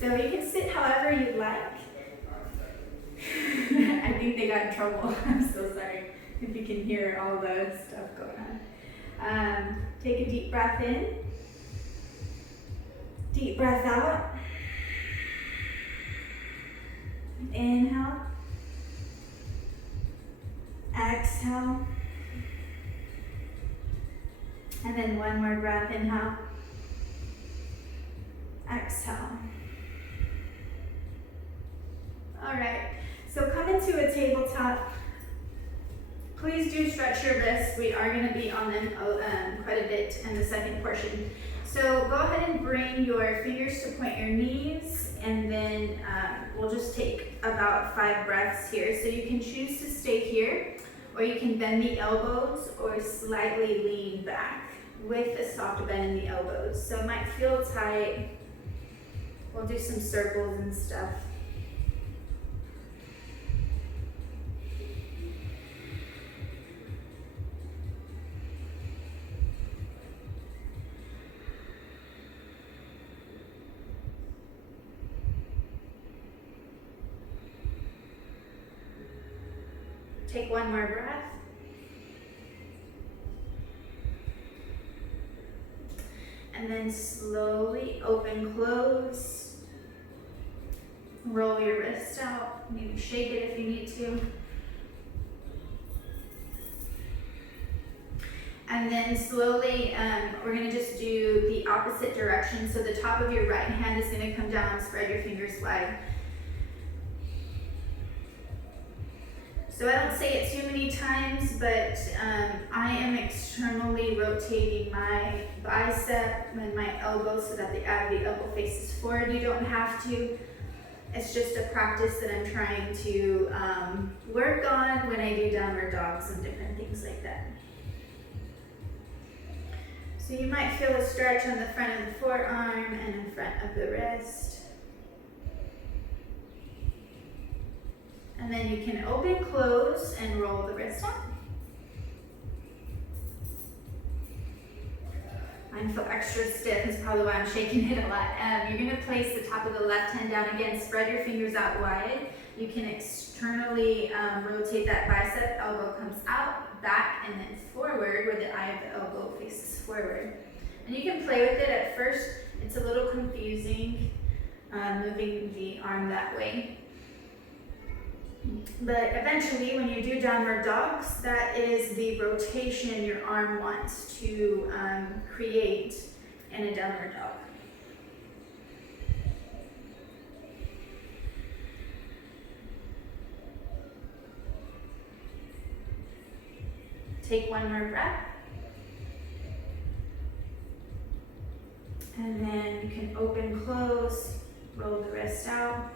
So you can sit however you'd like. I think they got in trouble. I'm so sorry if you can hear all the stuff going on. Take a deep breath in. Deep breath out. Inhale. Exhale. And then one more breath. Inhale. Exhale. All right, so come into a tabletop. Please do stretch your wrists. We are going to be on them quite a bit in the second portion. So go ahead and bring your fingers to point your knees, and then we'll just take about 5 breaths here. So you can choose to stay here, or you can bend the elbows or slightly lean back with a soft bend in the elbows. So it might feel tight. We'll do some circles and stuff. Take one more breath. And then slowly open, close. Roll your wrist out. Maybe shake it if you need to. And then slowly, we're gonna just do the opposite direction. So the top of your right hand is gonna come down, spread your fingers wide. So I don't say it too many times, but I am externally rotating my bicep and my elbow so that the elbow faces forward. You don't have to. It's just a practice that I'm trying to work on when I do downward dogs and different things like that. So you might feel a stretch on the front of the forearm and in front of the wrist. And then you can open, close, and roll the wrist up. Mine feel extra stiff, is probably why I'm shaking it a lot. You're gonna place the top of the left hand down again, spread your fingers out wide. You can externally rotate that bicep, elbow comes out, back, and then forward, where the eye of the elbow faces forward. And you can play with it. At first, it's a little confusing, moving the arm that way. But eventually, when you do downward dogs, that is the rotation your arm wants to create in a downward dog. Take one more breath. And then you can open, close, roll the wrist out.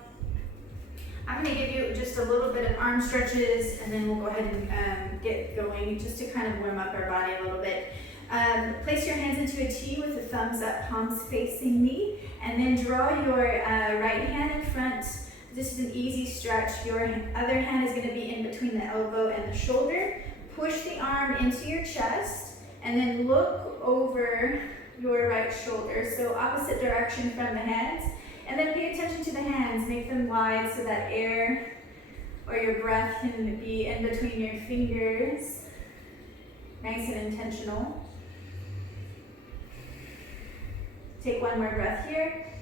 I'm going to give you just a little bit of arm stretches, and then we'll go ahead and get going just to kind of warm up our body a little bit. Place your hands into a T with the thumbs up, palms facing me, and then draw your right hand in front. This is an easy stretch. Your other hand is going to be in between the elbow and the shoulder. Push the arm into your chest, and then look over your right shoulder. So opposite direction from the hands. And then pay attention to the hands, make them wide so that air or your breath can be in between your fingers. Nice and intentional. Take one more breath here.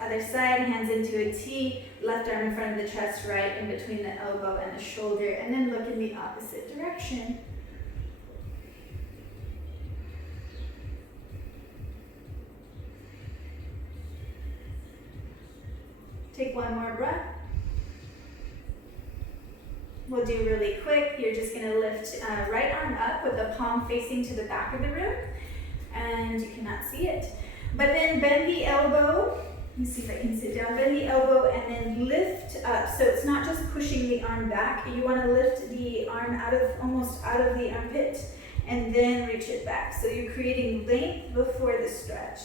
Other side, hands into a T, left arm in front of the chest, right in between the elbow and the shoulder, and then look in the opposite direction. Take one more breath. We'll do really quick. You're just going to lift right arm up with the palm facing to the back of the room, and you cannot see it. But then bend the elbow. Let me see if I can sit down. Bend the elbow and then lift up. So it's not just pushing the arm back. You want to lift the arm almost out of the armpit, and then reach it back. So you're creating length before the stretch.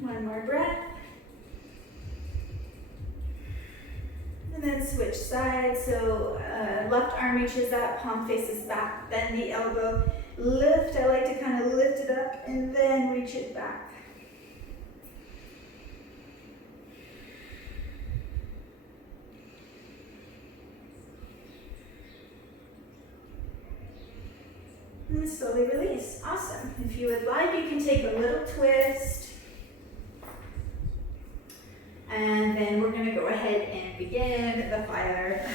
One more breath. And then switch sides. So left arm reaches up, palm faces back, bend the elbow, lift. I like to kind of lift it up and then reach it back. And slowly release. Awesome. If you would like, you can take a little twist. And then we're going to go ahead and begin the fire.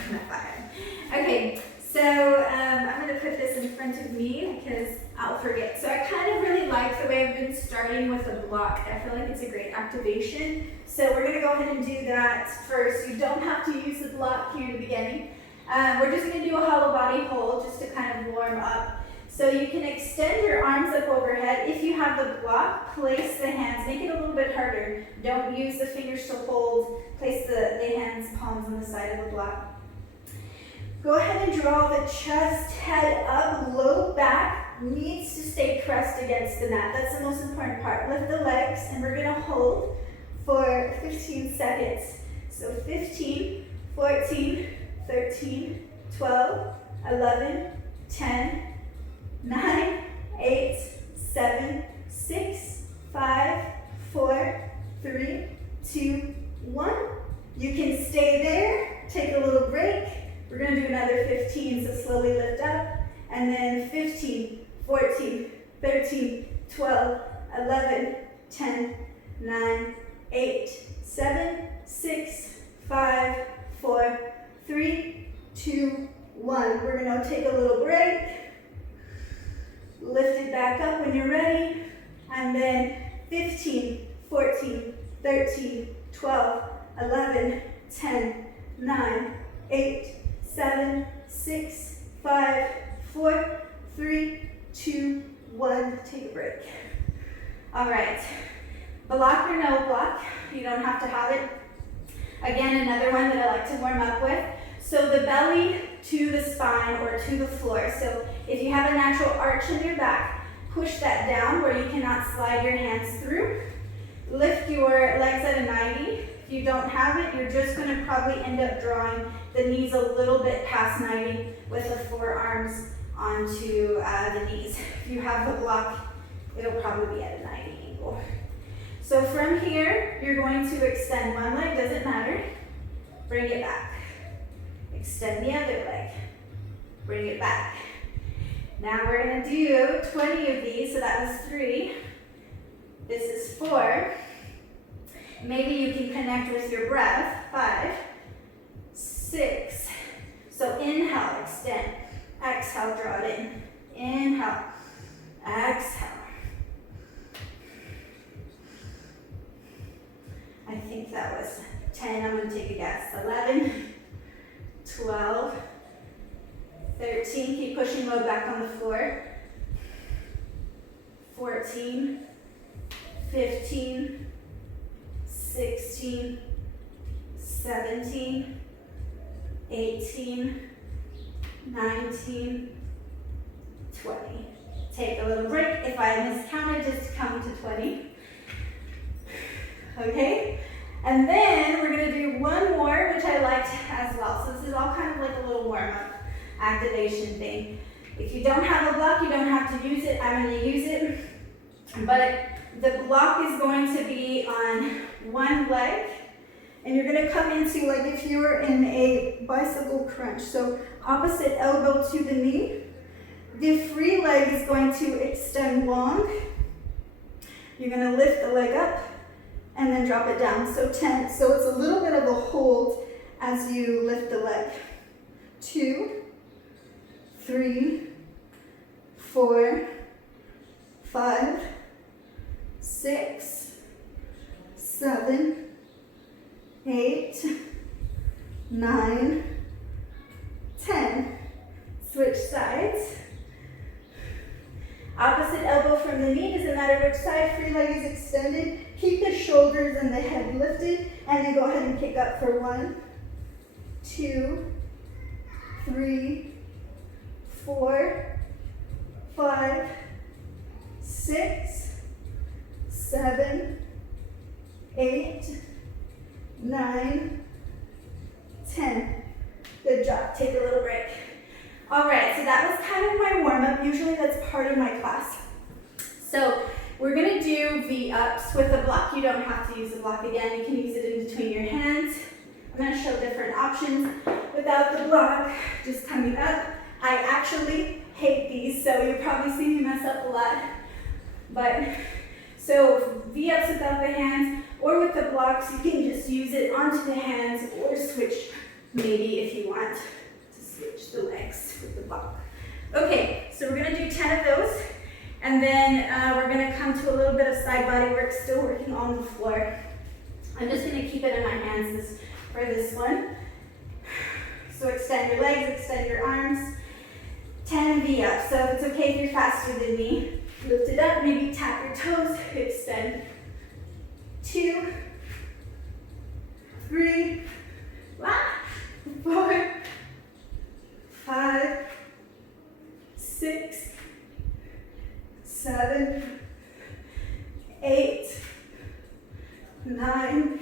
Okay, so I'm going to put this in front of me because I'll forget. So I kind of really like the way I've been starting with a block. I feel like it's a great activation. So we're going to go ahead and do that first. You don't have to use the block here in the beginning. We're just going to do a hollow body hold just to kind of warm up. So you can extend your arms up overhead. If you have the block, place the hands. Make it a little bit harder. Don't use the fingers to hold. Place the hands, palms on the side of the block. Go ahead and draw the chest, head up, low back needs to stay pressed against the mat. That's the most important part. Lift the legs, and we're going to hold for 15 seconds. So 15, 14, 13, 12, 11, 10, 9, 8, 7, 6, 5, 4, 3, 2, 1. You can stay there, take a little break. We're going to do another 15, so slowly lift up. And then 15, 14, 13, 12, 11, 10, 9, 8, 7, 6, 5, 4, 3, 2, 1. We're going to take a little break. Lift it back up when you're ready. And then 15, 14, 13, 12, 11, 10, 9, 8, 7, 6, 5, 4, 3, 2, 1. Take a break. All right. Block or no block. You don't have to have it. Again, another one that I like to warm up with. So the belly to the spine or to the floor. So if you have a natural arch in your back, push that down where you cannot slide your hands through. Lift your legs at a 90. If you don't have it, you're just going to probably end up drawing the knees a little bit past 90 with the forearms onto the knees. If you have the block, it'll probably be at a 90 angle. So from here, you're going to extend one leg, doesn't matter. Bring it back. Extend the other leg. Bring it back. Now we're going to do 20 of these, so that was 3. This is 4. Maybe you can connect with your breath. 5, 6. So inhale, extend. Exhale, draw it in. Inhale, exhale. I think that was 10. I'm going to take a guess. 11, 12, 13. Keep pushing low back on the floor. 14, 15, 16, 17, 18, 19, 20. Take a little break. If I miscounted, just count to 20. Okay? And then we're going to do one more, which I liked as well. So this is all kind of like a little warm-up activation thing. If you don't have a block, you don't have to use it. I'm going to use it. But the block is going to be on one leg. And you're going to come into, like if you were in a bicycle crunch. So opposite elbow to the knee. The free leg is going to extend long. You're going to lift the leg up and then drop it down. So 10. So it's a little bit of a hold as you lift the leg. 2, 3, 4, 5, 6, 7, 8, 9, 10. Switch sides. Opposite elbow from the knee, doesn't matter which side, free leg is extended. Keep the shoulders and the head lifted, and then go ahead and kick up for 1, 2, 3, 4, 5, 6, 7, 8, 9, 10. right, so that was kind of my warm-up. Usually that's part of my class. So we're gonna do V-ups with a block. You don't have to use a block again. You can use it in between your hands. I'm gonna show different options without the block, just coming up. I actually hate these, so you'll probably see me mess up a lot. But, so V-ups without the hands, or with the blocks, you can just use it onto the hands, or switch, maybe if you want to switch the legs with the block. Okay, so we're gonna do 10 of those, and then we're gonna come to a little bit of side body work, still working on the floor. I'm just gonna keep it in my hands for this one. So extend your legs, extend your arms. 10 V-ups, so if it's okay if you're faster than me, lift it up, maybe tap your toes, extend. 2, 3, 4, 5, 6, 7, 8, 9,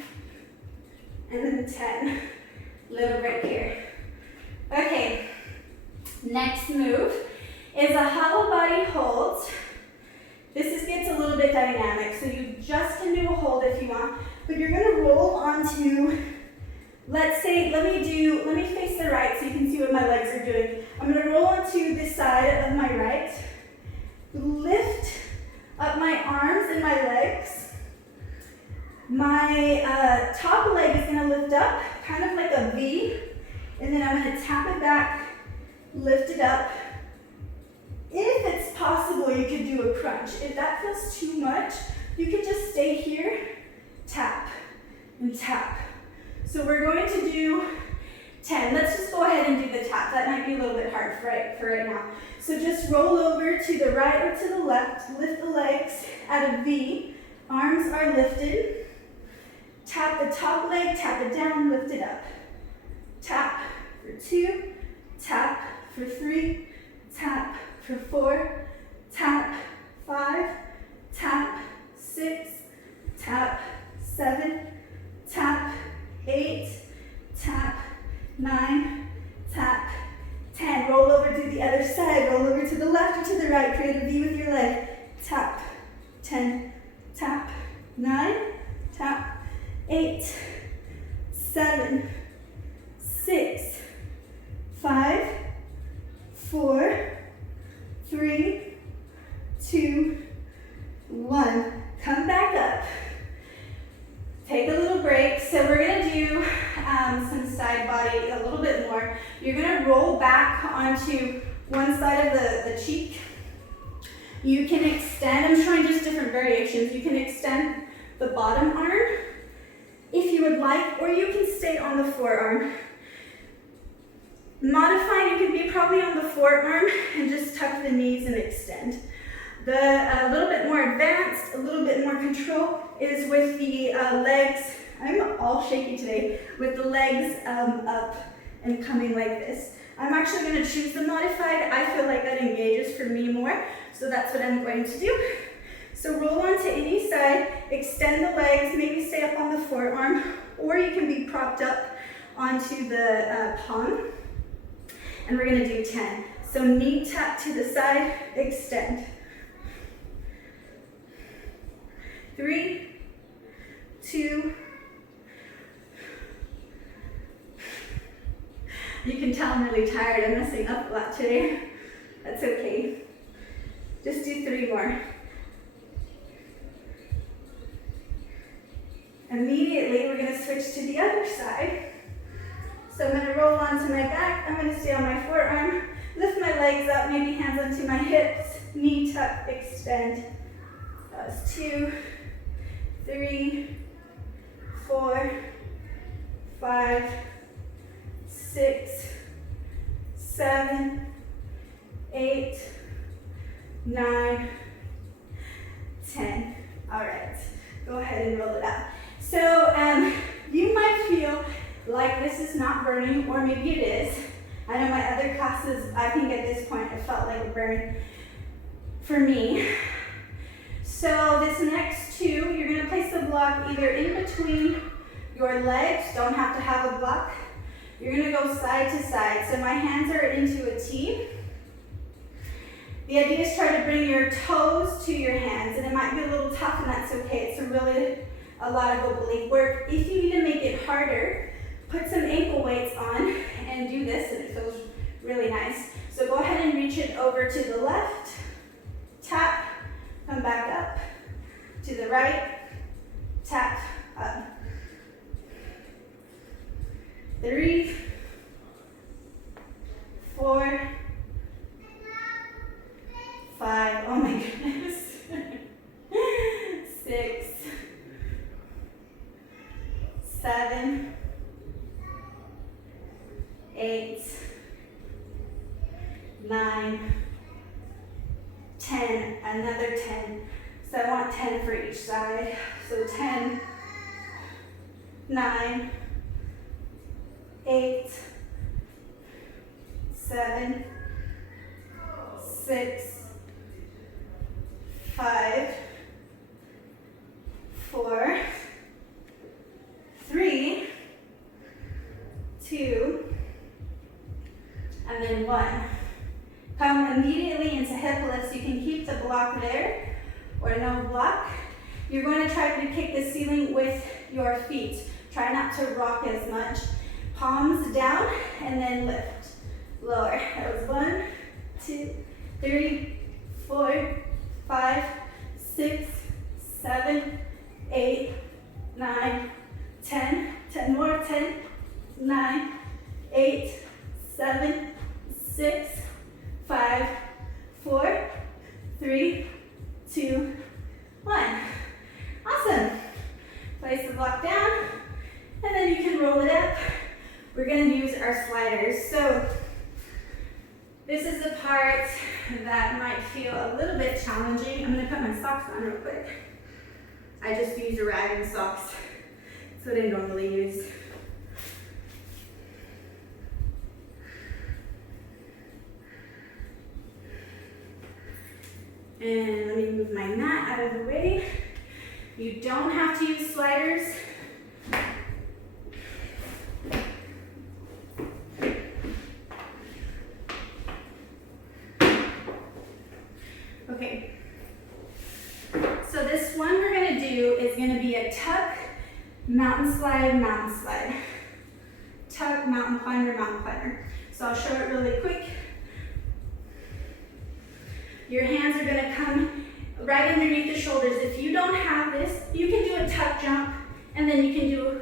and then 10. Little break here. Okay, next move is a hollow body hold. This gets a little bit dynamic, so you just can do a hold if you want, but you're gonna roll onto, let's say, let me face the right so you can see what my legs are doing. I'm gonna roll onto this side of my right, lift up my arms and my legs. My top leg is gonna lift up, kind of like a V, and then I'm gonna tap it back, lift it up. If it's possible, you could do a crunch. If that feels too much, you could just stay here, tap, and tap. So we're going to do 10. Let's just go ahead and do the tap. That might be a little bit hard for right now. So just roll over to the right or to the left, lift the legs at a V, arms are lifted. Tap the top leg, tap it down, lift it up. Tap for 2, tap for 3, tap for 4, tap 5, tap 6, tap 7, tap 8, tap 9, tap 10. Roll over to the other side, roll over to the left or to the right, create a V with your leg. Tap 10, tap 9, tap 8, 7, 6, 5, 4, 3, 2, 1. Come back up. Take a little break. So we're gonna do some side body a little bit more. You're gonna roll back onto one side of the cheek. You can extend, I'm showing just different variations. You can extend the bottom arm if you would like, or you can stay on the forearm. Modifying, you can be probably on the forearm and just tuck the knees and extend. A little bit more advanced, a little bit more control is with the legs. I'm all shaky today, with the legs up and coming like this. I'm actually going to choose the modified. I feel like that engages for me more, so that's what I'm going to do. So roll onto any side, extend the legs, maybe stay up on the forearm, or you can be propped up onto the palm. And we're going to do 10. So knee tap to the side, extend. 3, 2. You can tell I'm really tired. I'm messing up a lot today. That's okay. Just do 3 more. Immediately, we're going to switch to the other side. So I'm going to roll onto my back. I'm going to stay on my forearm. Lift my legs up, maybe hands onto my hips. Knee tuck, extend. That was 2, 3, 4, 5, 6, 7, 8, 9, 10. All right, go ahead and roll it out. So you might feel like this is not burning, or maybe it is. I know my other classes, I think at this point it felt like a burn for me. So this next 2, you're gonna place the block either in between your legs, don't have to have a block. You're gonna go side to side. So my hands are into a T. The idea is try to bring your toes to your hands, and it might be a little tough, and that's okay. It's a lot of oblique work. If you need to make it harder, put some ankle weights on and do this, and it feels really nice. So go ahead and reach it over to the left, tap, come back up, to the right, tap, up. 3, 4, 5, oh my goodness, 6, 7, 8, 9, 10, another 10. So I want 10 for each side. So 10, 9, 8, 7, 6, 5, 4, 3, 2, and then 1. Come immediately into hip lifts. You can keep the block there or no block. You're going to try to kick the ceiling with your feet. Try not to rock as much. Palms down and then lift. Lower. That was 1, 2, 3, 4, 5, 6, 7, 8, 9, 10. 10 more. 10, 9, 8, 7, 6, 5, 4, 3, 2, 1. Awesome. Place the block down, and then you can roll it up. We're going to use our sliders. So this is the part that might feel a little bit challenging. I'm going to put my socks on real quick. I just use a rag and socks. That's what I normally use. And let me move my mat out of the way. You don't have to use sliders. Okay. So this one we're going to do is going to be a tuck, mountain slide, mountain slide. Tuck, mountain climber, mountain climber. So I'll show it really quick. Your hands are going to come right underneath the shoulders. If you don't have this, you can do a tuck jump, and then you can do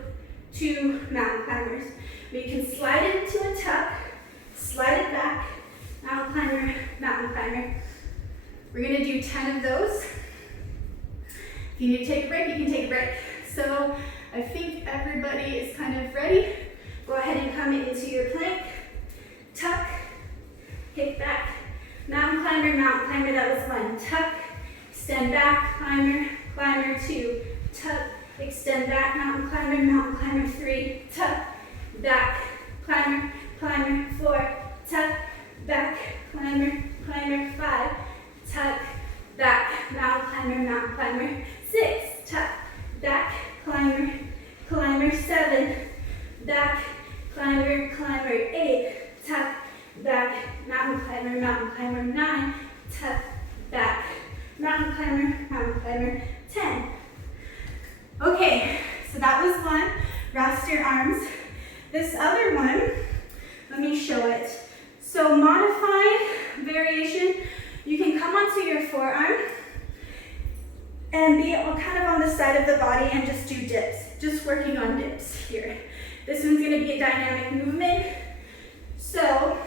2 mountain climbers. But you can slide it into a tuck, slide it back, mountain climber, mountain climber. We're going to do 10 of those. If you need to take a break, you can take a break. So I think everybody is kind of ready. Go ahead and come into your plank, tuck, kick back, mountain climber, that was 1. Tuck, extend back, climber, climber, 2. Tuck, extend back, mountain climber, 3. Tuck, back, climber, climber, 4. Tuck, back, climber, climber, 5. Tuck, back, mountain climber, 6. Tuck, back, climber, climber, 7. Back, climber, climber, 8. Tuck, back, mountain climber, 9. Tuck, back, mountain climber, 10. Okay, so that was 1. Rest your arms. This other one, let me show it. So modified variation, you can come onto your forearm and be kind of on the side of the body and just do dips. Just working on dips here. This one's going to be a dynamic movement. So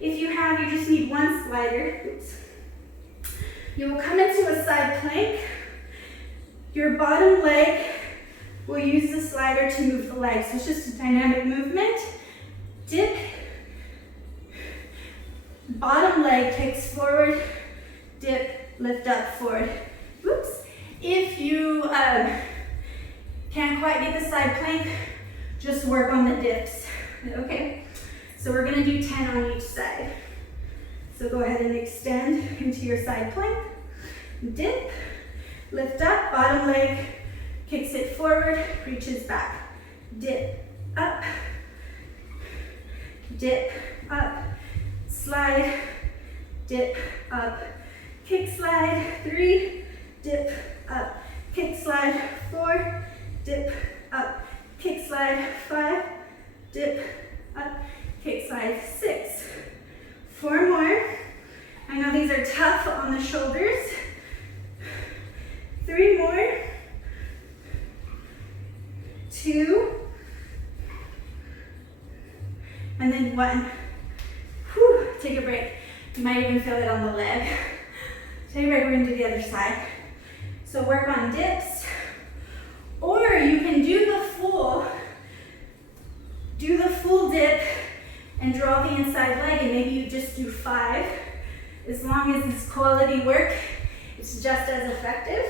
if you just need 1 slider. Oops. You will come into a side plank. Your bottom leg will use the slider to move the leg. So it's just a dynamic movement. Dip. Bottom leg kicks forward. Dip, lift up, forward. Oops. If you can't quite get the side plank, just work on the dips. Okay? So we're going to do 10 on each side. So go ahead and extend into your side plank. Dip, lift up, bottom leg kicks it forward, reaches back. Dip, up, slide, dip, up, kick slide, 3, dip, up, kick slide, 4, dip, up, kick slide, 5, dip, up, kick slide, 6. 4 more. I know these are tough on the shoulders. 3 more. 2. And then 1. Whew, take a break. You might even feel it on the leg. Take a break, we're gonna do the other side. So work on dips, or you can do the full dip and draw the inside leg, and maybe you just do 5. As long as it's quality work, it's just as effective.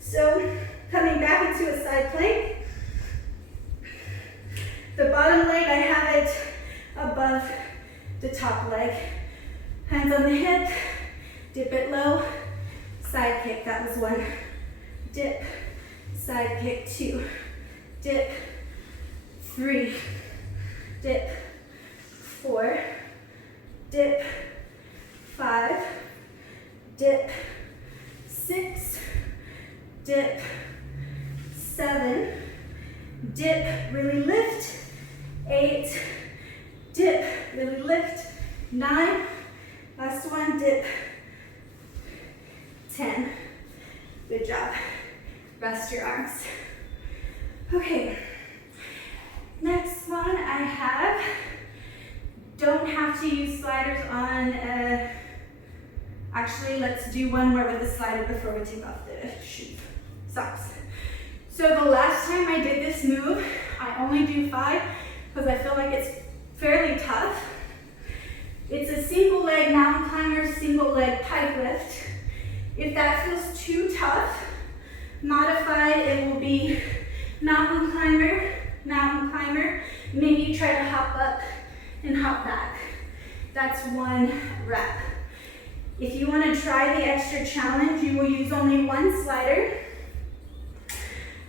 So coming back into a side plank, the bottom leg, I have it above the top leg. Hands on the hip, dip it low, side kick, that was 1. Dip, side kick, 2. Dip, 3. Dip, 4. Dip, 5. Dip, 6. Dip, 7. Dip, really lift. 8. Dip, really lift. 9. Last one, dip. 10. Good job. Rest your arms. Okay. Next one I have, don't have to use sliders on, actually let's do one more with the slider before we take off the shoes, socks. So the last time I did this move, I only do 5 because I feel like it's fairly tough. It's a single leg mountain climber, single leg pike lift. If that feels too tough, modified, it will be mountain climber, maybe you try to hop up and hop back. That's 1 rep. If you want to try the extra challenge, you will use only 1 slider.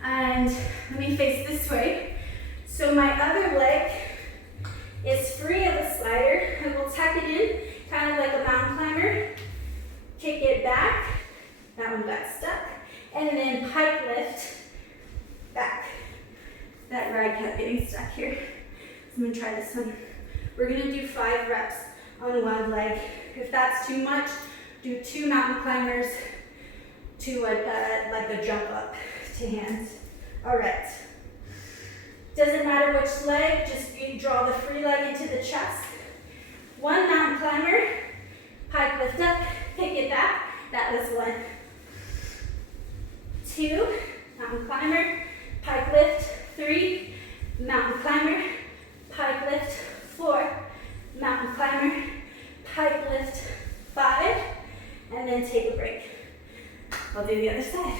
And let me face this way. So my other leg is free of a slider. I will tuck it in, kind of like a mountain climber. Kick it back. That one got stuck. And then pike lift back. That rag kept getting stuck here. So I'm gonna try this one. We're gonna do 5 reps on 1 leg. If that's too much, do 2 mountain climbers to like a jump up to hands. All right. Doesn't matter which leg, just you draw the free leg into the chest. 1 mountain climber, pike lift up, pick it back. That was 1. 2, mountain climber, pike lift. 3, mountain climber, pike lift. 4, mountain climber, pike lift. 5, and then take a break. I'll do the other side.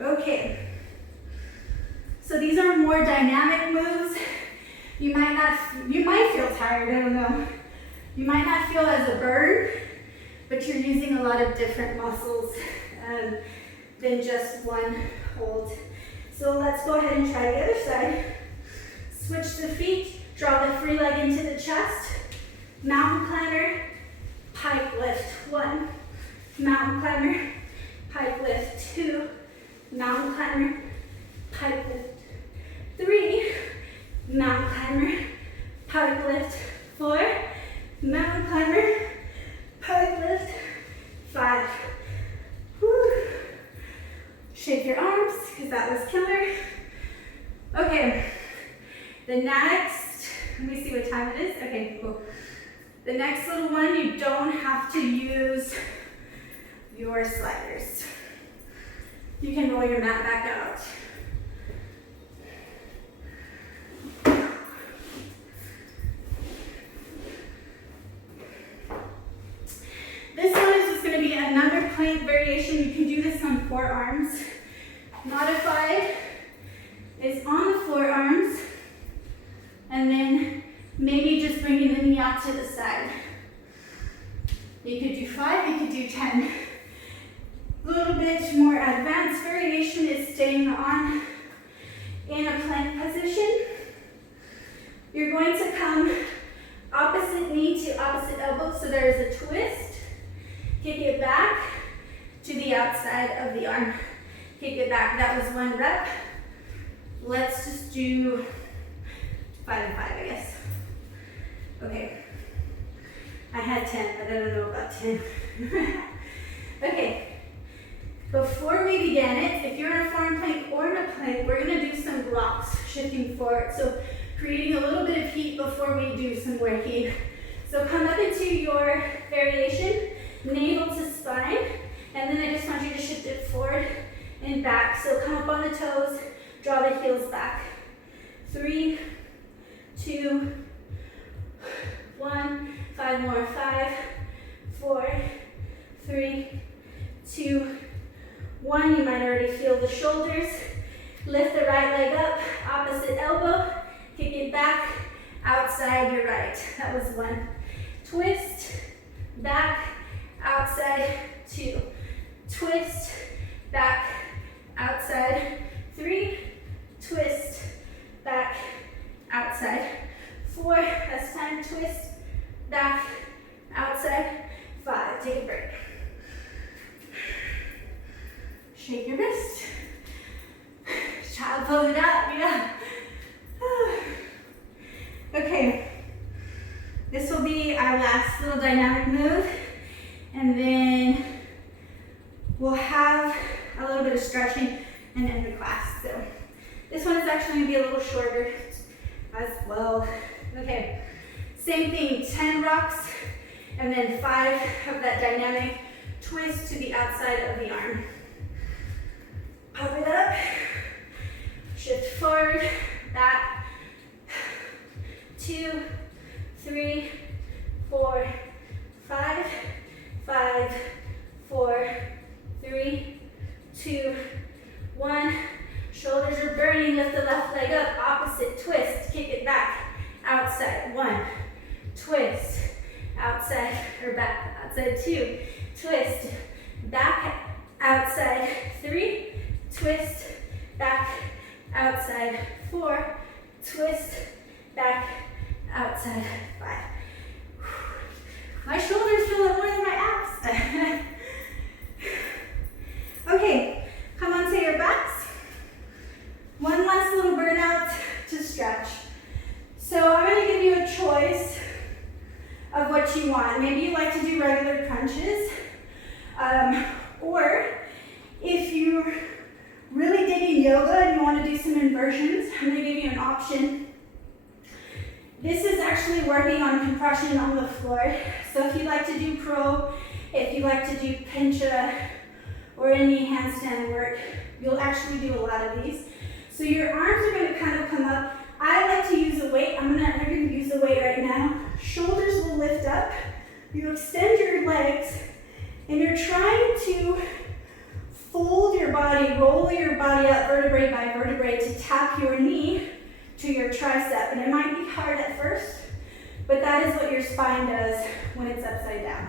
Okay. So these are more dynamic moves. You might feel tired, I don't know. You might not feel as a burn, but you're using a lot of different muscles than just one hold. So let's go ahead and try the other side. Switch the feet, draw the free leg into the chest. Mountain climber, pike lift. 1, mountain climber, pike lift. 2, mountain climber, pike lift. 3, mountain climber, pike lift. 4, mountain climber, pike lift. 5. Whew. Shake your arms, because that was killer. Okay, the next, let me see what time it is. Okay, cool. The next little one, you don't have to use your sliders. You can roll your mat back out. This one is just going to be another plank variation. You can do this on forearms. Modified is on the forearms, and then maybe just bringing the knee out to the side. You could do 5, you could do 10. A little bit more advanced variation is staying on in a plank position. You're going to come opposite So there's a twist, kick it back to the outside of the arm. Kick it back. That was 1 rep. Let's just do 5 and 5, I guess. Okay. I had 10, but I don't know about 10. Okay. Before we begin it, if you're in a foreign plank or in a plank, we're going to do some blocks, shifting forward. So creating a little bit of heat before we do some working. So come up into your variation, navel to spine, and then I just want you to shift it forward and back. So come up on the toes, draw the heels back. 3, 2, 1, 5 more, 5, 4, 3, 2, 1. You might already feel the shoulders. Lift the right leg up, opposite elbow, kick it back, outside your right. That was 1. Twist, back, outside, 2. Twist, back, outside, 3. Twist, back, outside, 4. Last time, twist, back, outside, 5. Take a break. Shake your wrist. Child pose it up, yeah. Okay, this will be our last little dynamic move, and then we'll have a little bit of stretching and end the class. So this one is actually going to be a little shorter as well. Okay, same thing, 10 rocks, and then 5 of that dynamic twist to the outside of the arm. Pop it up, shift forward, back, 2, 3, 4, 5, 5, 4, 3, 2, 1. Shoulders are burning, lift the left leg up, opposite twist, kick it back, outside, 1, twist, outside, or back, outside, 2, twist, back, outside, 3, twist, back, outside, 4, twist, back, outside, 5. My shoulders feel it more than my abs. Okay, come onto your backs. One last little burnout to stretch. So I'm going to give you a choice of what you want. Maybe you like to do regular crunches, or if you're really digging yoga and you want to do some inversions, I'm going to give you an option. This is actually working on compression on the floor. So if you like to do crow, if you like to do pincha, or any handstand work, you'll actually do a lot of these. So your arms are going to kind of come up. I like to use a weight. I'm going to use a weight right now. Shoulders will lift up. You extend your legs, and you're trying to fold your body, roll your body up vertebrae by vertebrae to tap your knee to your tricep. And it might be hard at first, but that is what your spine does when it's upside down.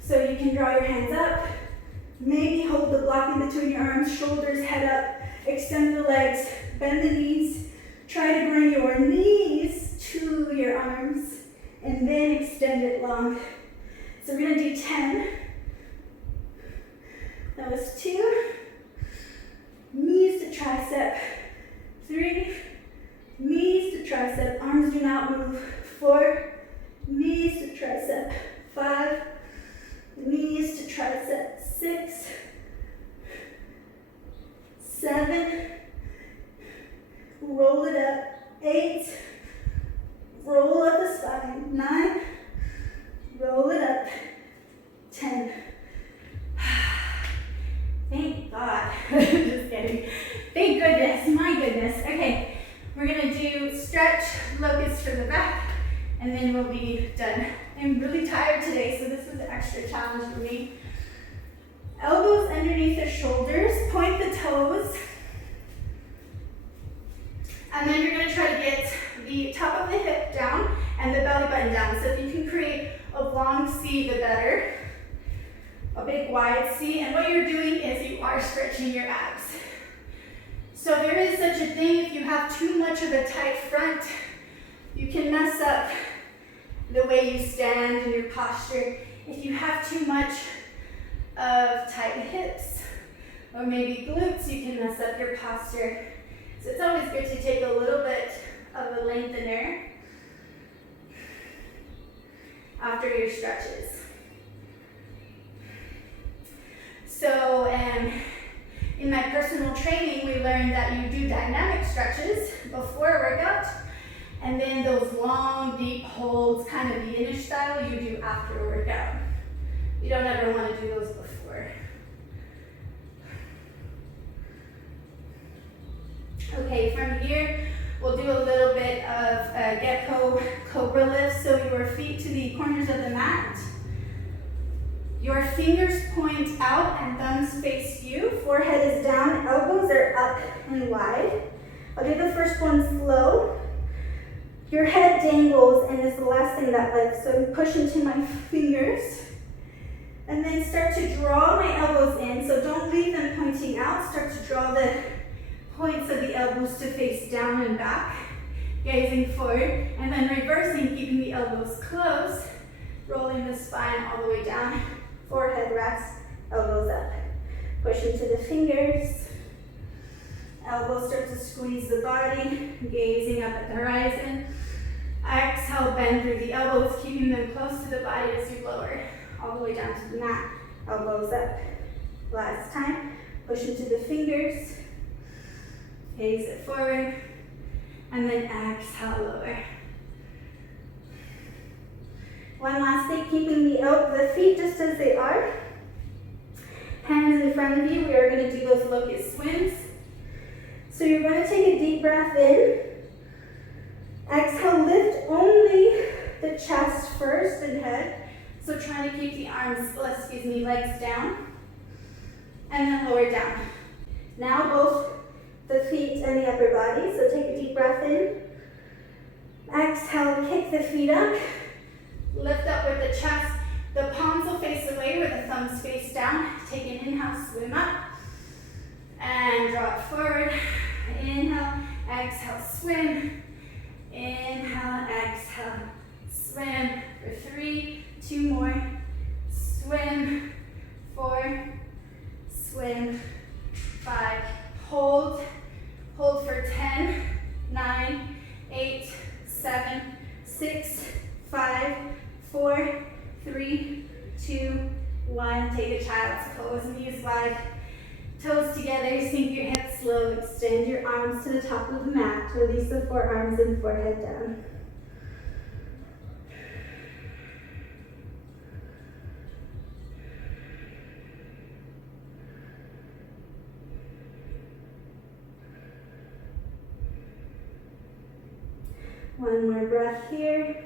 So you can draw your hands up, maybe hold the block in between your arms, shoulders, head up, extend the legs, bend the knees, try to bring your knees to your arms, and then extend it long. So we're gonna do 10. That was 2, knees to tricep, 3, knees to tricep, arms do not move, 4, knees to tricep, 5, knees to tricep, 6, 7, roll it up, 8, roll up the spine, 9, roll it up, 10. Thank God. Just kidding. Thank goodness, my goodness. Okay, we're gonna do stretch, locust for the back, and then we'll be done. I'm really tired today, so this was an extra challenge for me. Elbows underneath the shoulders, point the toes, and then you're gonna try to get the top of the hip down and the belly button down. So if you can create a long C, the better. A big wide C, and what you're doing is you are stretching your abs. So there is such a thing, if you have too much of a tight front, you can mess up the way you stand and your posture. If you have too much of tight hips or maybe glutes, you can mess up your posture. So it's always good to take a little bit of a lengthener after your stretches. So in my personal training, we learned that you do dynamic stretches before a workout, and then those long, deep holds, kind of the Yiddish style, you do after a workout. You don't ever want to do those before. Okay, from here, we'll do a little bit of a gecko cobra lift. So your feet to the corners of the mat. Your fingers point out and thumbs face you. Forehead is down, elbows are up and wide. I'll do the first one slow. Your head dangles and is the last thing that lifts. So push into my fingers. And then start to draw my elbows in. So don't leave them pointing out. Start to draw the points of the elbows to face down and back. Gazing forward. And then reversing, keeping the elbows close. Rolling the spine all the way down. Forehead rests, elbows up. Push into the fingers. Elbows start to squeeze the body, gazing up at the horizon. Exhale, bend through the elbows, keeping them close to the body as you lower, all the way down to the mat. Elbows up. Last time, push into the fingers. Gaze it forward. And then exhale, lower. One last thing, keeping the feet just as they are. Hands in front of you. We are going to do those locust swims. So you're going to take a deep breath in. Exhale, lift only the chest first and head. So trying to keep the legs down. And then lower down. Now both the feet and the upper body. So take a deep breath in. Exhale, kick the feet up. Lift up with the chest. The palms will face away where the thumbs face down. Take an inhale, swim up. And draw it forward. Inhale, exhale, swim. Inhale, exhale, swim. For 3, 2 more. Swim. 4, swim. 5, hold. Hold for 10, 9, 8, 7, 6, 5, 4, 3, 2, 1. Take a child's pose, knees wide, toes together, sink your hips low, extend your arms to the top of the mat, release the forearms and forehead down. One more breath here.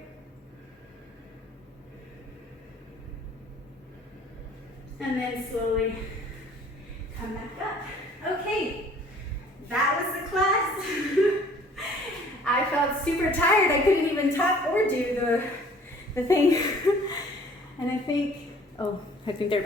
And then slowly come back up. Okay, that was the class. I felt super tired. I couldn't even talk or do the thing. And I think they're